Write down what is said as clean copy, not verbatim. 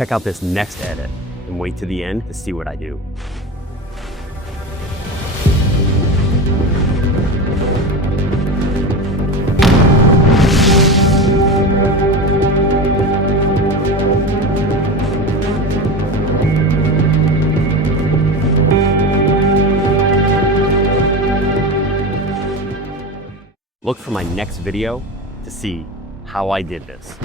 check out this next edit and wait to the end to see what I do. Look for my next video to see how I did this.